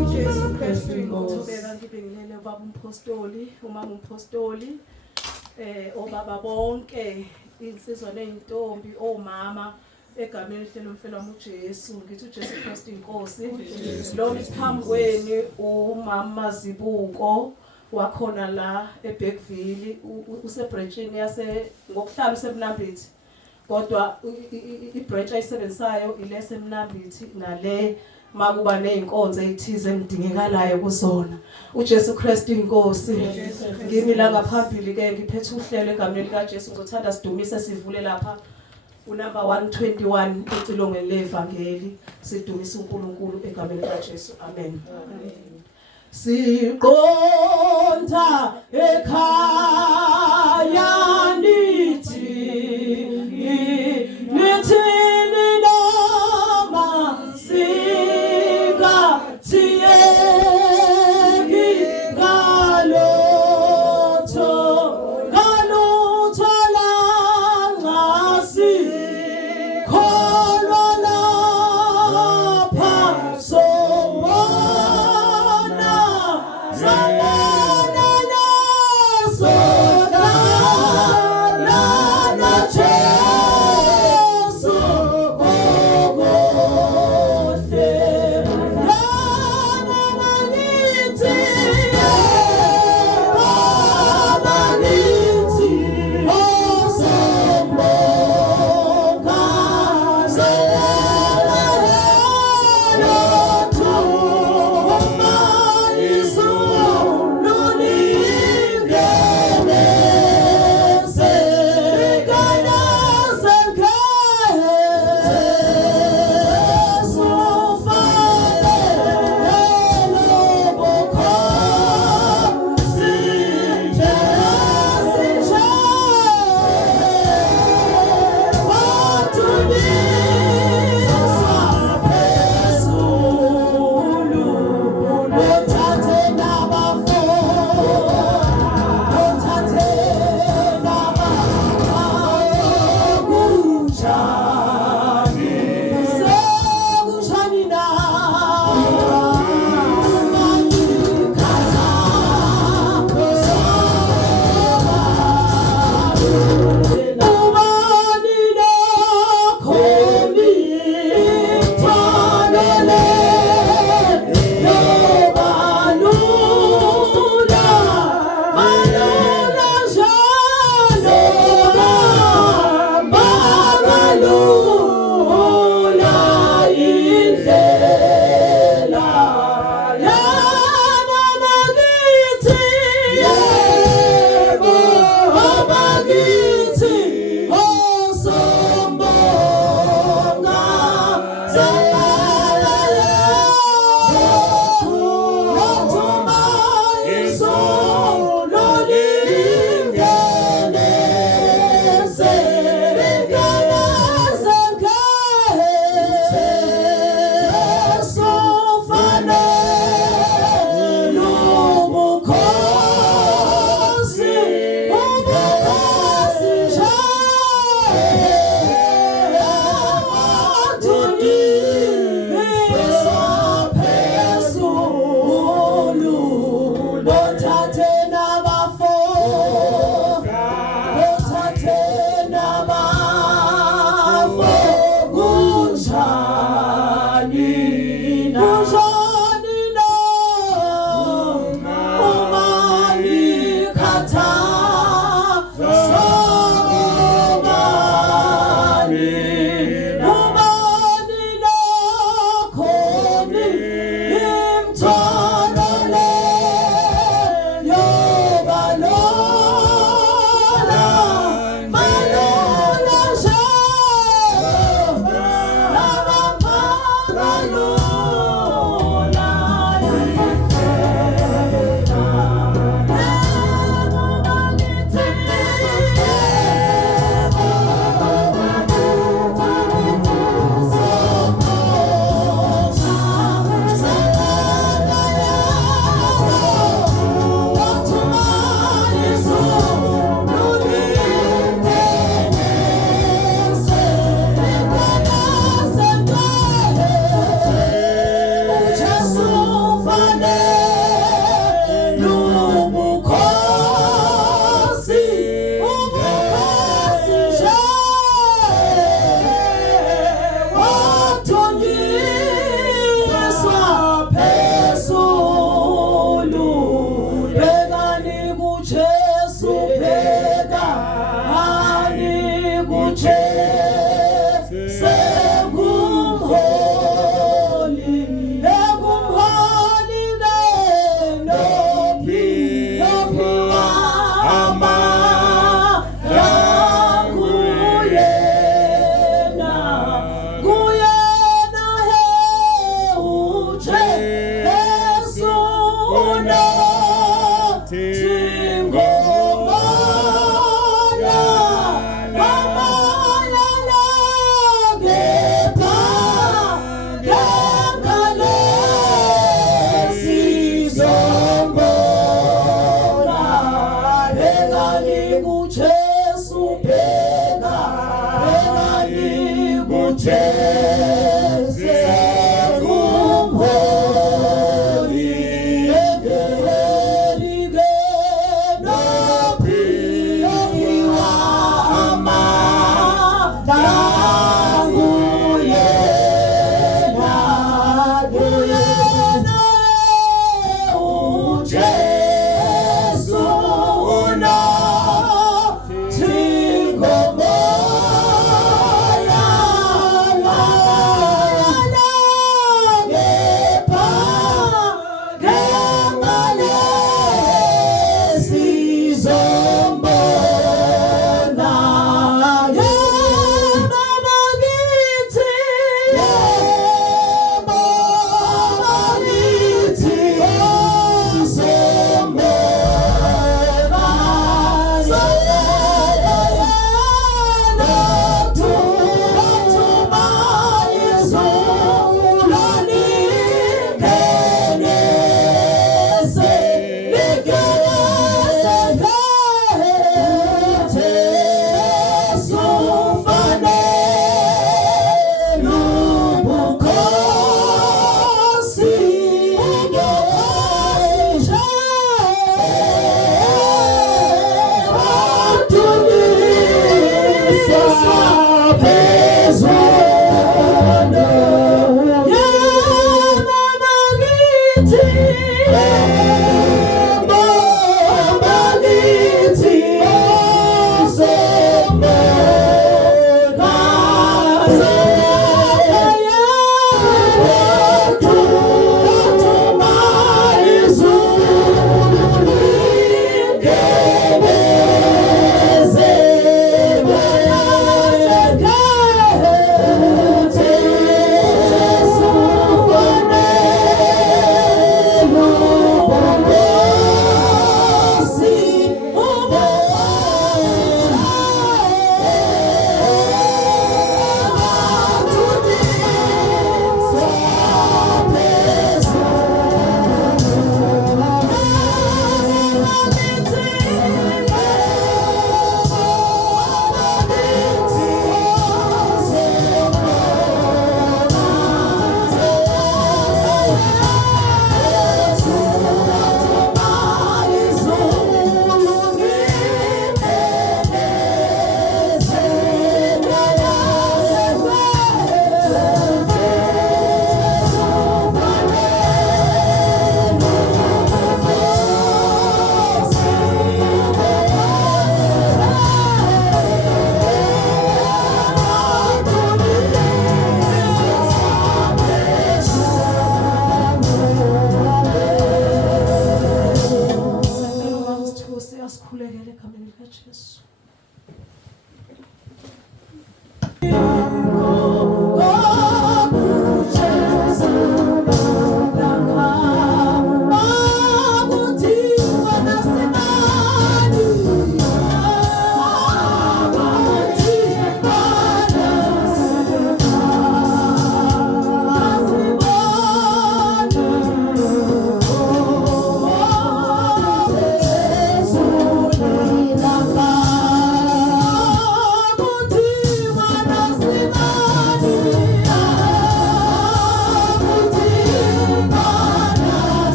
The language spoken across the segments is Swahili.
uJesu Kristu inkosi. Thobeka ngibingelele ubaba umpostoli, umama umpostoli, obaba bonke, insizwa neyintombi, omama egameni elihle lomfelo wami uJesu. Ngithi uJesu Kristu inkosi. Lo phambi kwenu umama Zibuko wakhona la eBergville, usebranchini yase ngokuhlala useMnambithi. Kodwa ibranch ayisebenzisayo ilese eMnambithi nale makuba nezinkonzo ezithize engidingekalayo kuzona. uJesu Kristu inkosi. Ngimi la ngaphambili ke ngiphethe uhlelo egameni lika Jesu. Ngothanda sidumise sivule lapha unumber 121 ecilongweni levangeli. Sidumise uNkulunkulu egameni lika Jesu. Amen. Siqonda ekhaya nithi nithini noma singathiyeki ngalutho langazikholwa lapha sobona sabona naso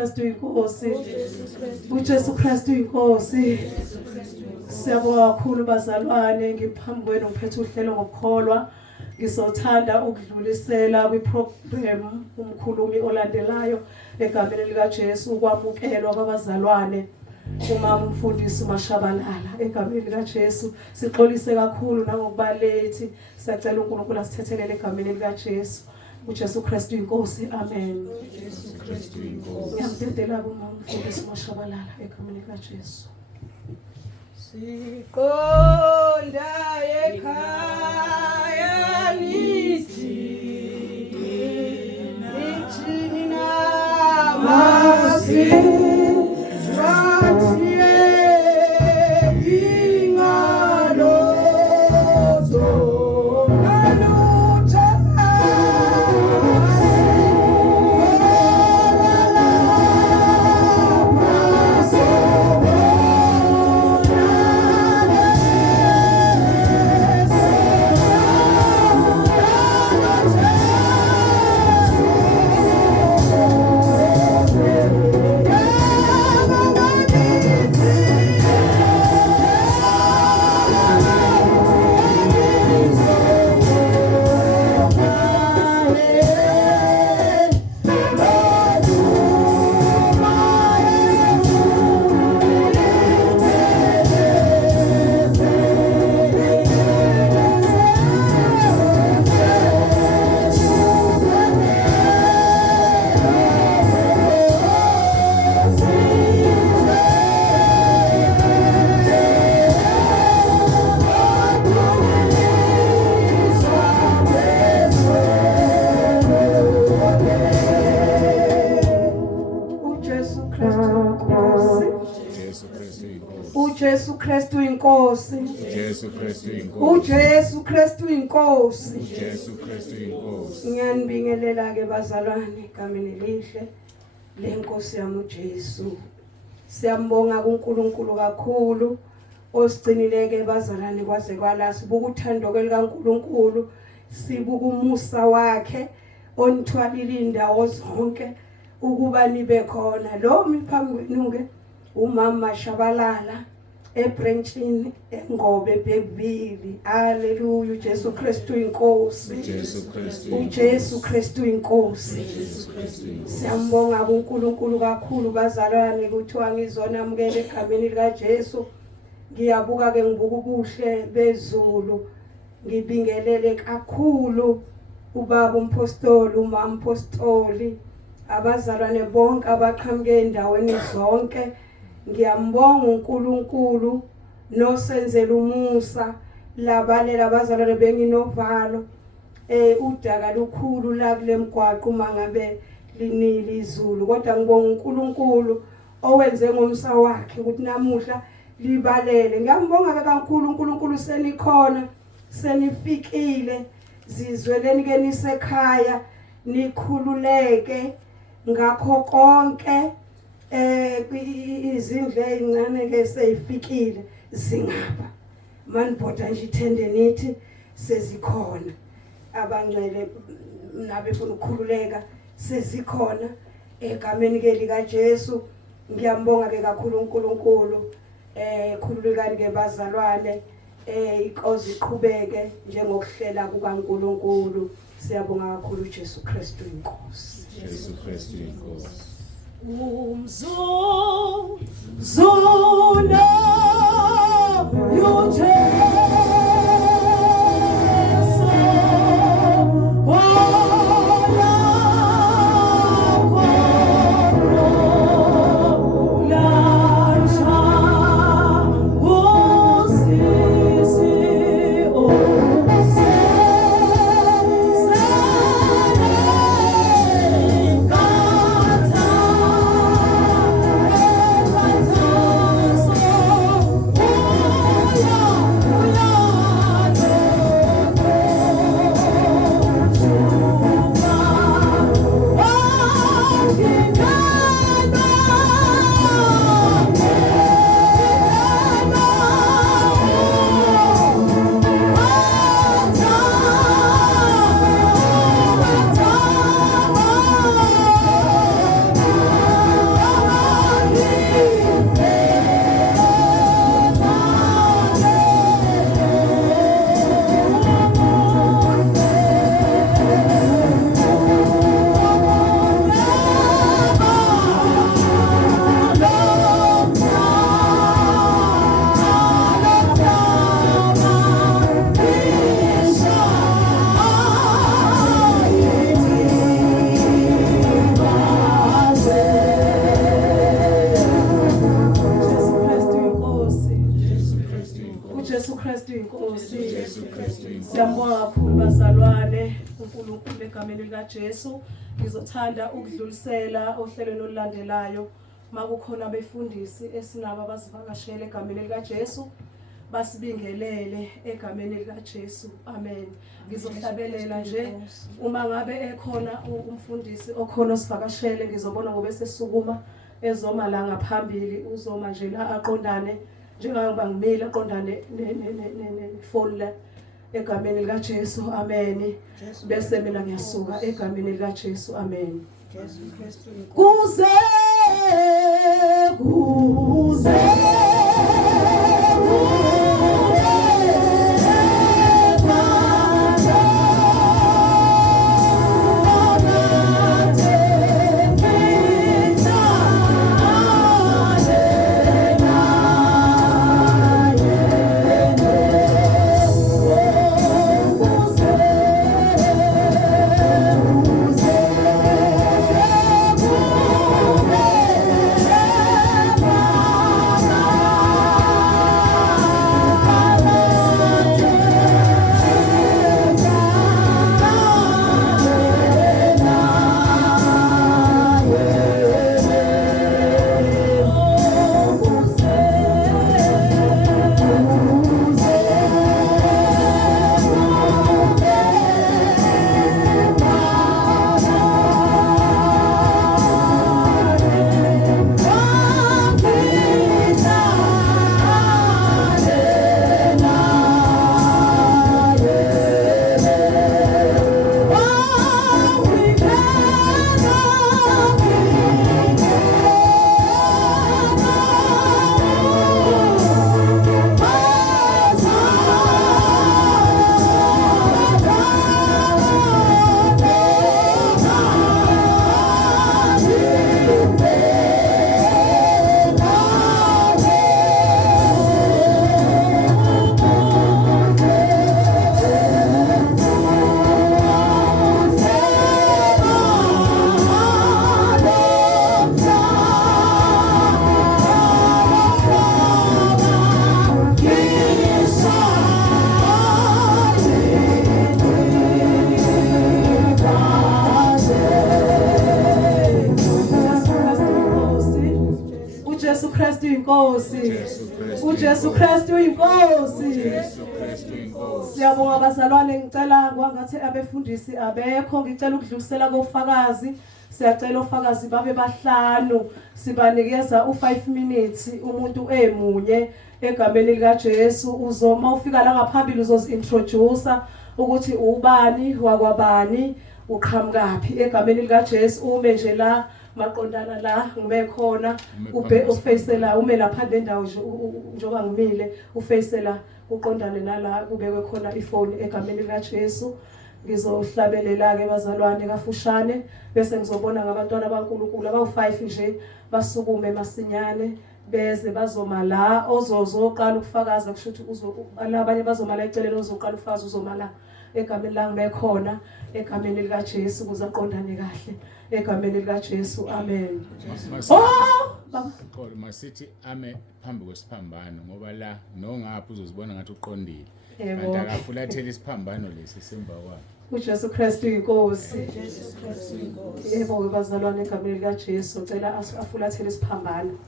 Kristu inkosi. uJesu Kristu inkosi. Siyabonga kakhulu bazalwane, ngiphambi kwenu ngiphethe uhlelo ngokukholwa. Ngizothanda ukudlulisela kwiprogram umkhulumi olandelayo egameni lika Jesu ukwamukelwa kwabazalwane. Uma umfundisi uMashabalala egameni lika Jesu sixolise kakhulu nangokubalethi. Siyacela uNkulunkulu asithethelele egameni lika Jesu. uJesu Kristu inkosi. Amen. uJesu Kristu inkosi. Ngiyamdedela kuma umfundisi uMashabalala egameni lika Jesu. Siqonda ekhaya nithi namasi uJesu Kristu inkosi. uJesu Kristu inkosi. uJesu Kristu inkosi. uJesu Kristu inkosi. Ngiyanibingelela ke bazalwane egameni lihle lenkosi yami uJesu. Siyambonga kuNkulunkulu kakhulu osigcinileke bazalwane kwaze kwala. Sibuka uthando likaNkulunkulu, sibuka umusa wakhe onithwalile indawo zonke ukuba nibe khona. Lo miphambi kwenu ke uMama Shabalala eBranchini eNgobe Bhekubili. Haleluya. uJesu Kristu inkosi. uJesu Kristu. uJesu Kristu inkosi. uJesu Kristu inkosi. Siyambonga kuNkulunkulu kakhulu bazalwane kuthiwa ngizonamukela egameni lika Jesu. Ngiyabuka ke ngibuka ubuhle bezulu. Ngibingelele kakhulu ubaba umpostoli, umama umpostoli, abazalwane bonke abaqhamuke endaweni zonke. Ngiyambonga uNkulunkulu nosenzela umusa labalela abazalwane benginovalo udaka lukhulu la kule mgwaqo mangabe linile izulu, kodwa ngibonga uNkulunkulu owenze ngomsa wakhe ukuthi namuhla libalele. Ngiyambonga kakhulu uNkulunkulu senikhona, senifikile, zizweleni ke nisekhaya, nikhululeke ngakho konke. Izindle ezincane ke seyifikile zingapha manibhoda nje ithende nithi sezikhona. Abangcwele nabefuna ukukhululeka sezikhona egameni ke lika Jesu. Ngiyambonga ke kakhulu uNkulunkulu. Khululekani ke bazalwane, inkosi iqhubeke njengokuhlela kukaNkulunkulu. Siyabonga kakhulu uJesu Kristu inkosi. uJesu Kristu inkosi. Zona kakhulu bazalwane uNkulunkulu egameni lika Jesu. Ngizothanda ukudlulisela ohlelweni olulandelayo makukhona abefundisi esinabo abazivakashele egameni lika Jesu basibingelele egameni lika Jesu. Amen. Ngizohlabelela nje uma ngabe ekhona umfundisi okhona osivakashele ngizobona ngoba sesukuma ezoma la ngaphambili uzoma nje la aqondane njengoba ngimile aqondane ne-phone la egameni lika Jesu. Amen. Bese mina ngiyasuka egameni lika Jesu. Amen. Jesu Kristu Kuze uJesu Kristu inkosi. Siyabonga bazalwane, ngicela kwangathi abefundisi abekho, ngicela ukudlulisela kofakazi. Siyacela ofakazi babe bahlanu, sibanikeza u5 minutes umuntu emunye egameni lika Jesu. Uzoma ufika la ngaphambili uzozintroduce ukuthi ubani wakwabani uqhamukapi egameni lika Jesu. Ume nje la maqondana la ngibe khona uface la ume lapha lendawo njoba ngimile uface la uqondane nala kubekwe khona ifoni egameni lika Jesu. Ngizohlabelela ke bazalwane kafushane bese ngizobona ngabantwana baNkulunkulu abawu5 nje basukume masinyane beze bazoma la ozoqala ukufakaza kusho ukuthi abanye bazoma la eceleni ozoqala ufakaza uzoma la egameni la ngibe khona egameni lika Jesu kuzaqondane kahle egameni lika Jesu. Amen. Kodwa masithi ame phambi kwesiphambano ngoba la nongapha uzozibona ngathi uqondile. Kanti akafulathela isiphambano lesi semva kwakhe. uJesu Kristu inkosi. Jesu Kristu inkosi. Yebo bazalwane egameni lika Jesu cela afulathele isiphambano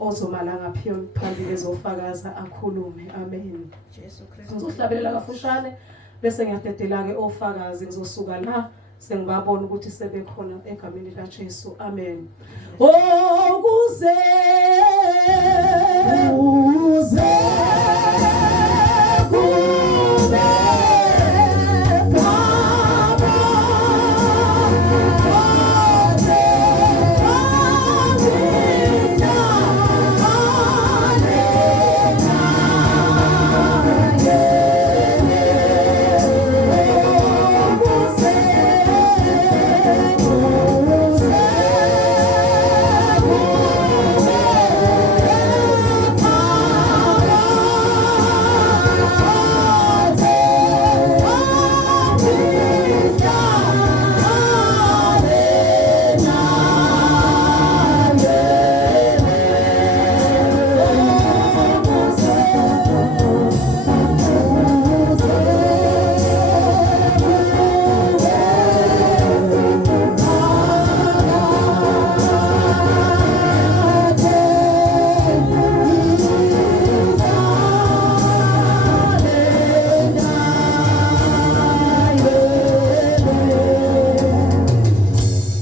ozomala ngaphiyo phambili ezofakaza akhulume. Amen. Jesu Kristu. Ngizohlabelela kafushane bese ngiyadedela ke ofakazi ngizosuka la sengibabona ukuthi sebekhona egameni lika Jesu. Amen. Oh kuze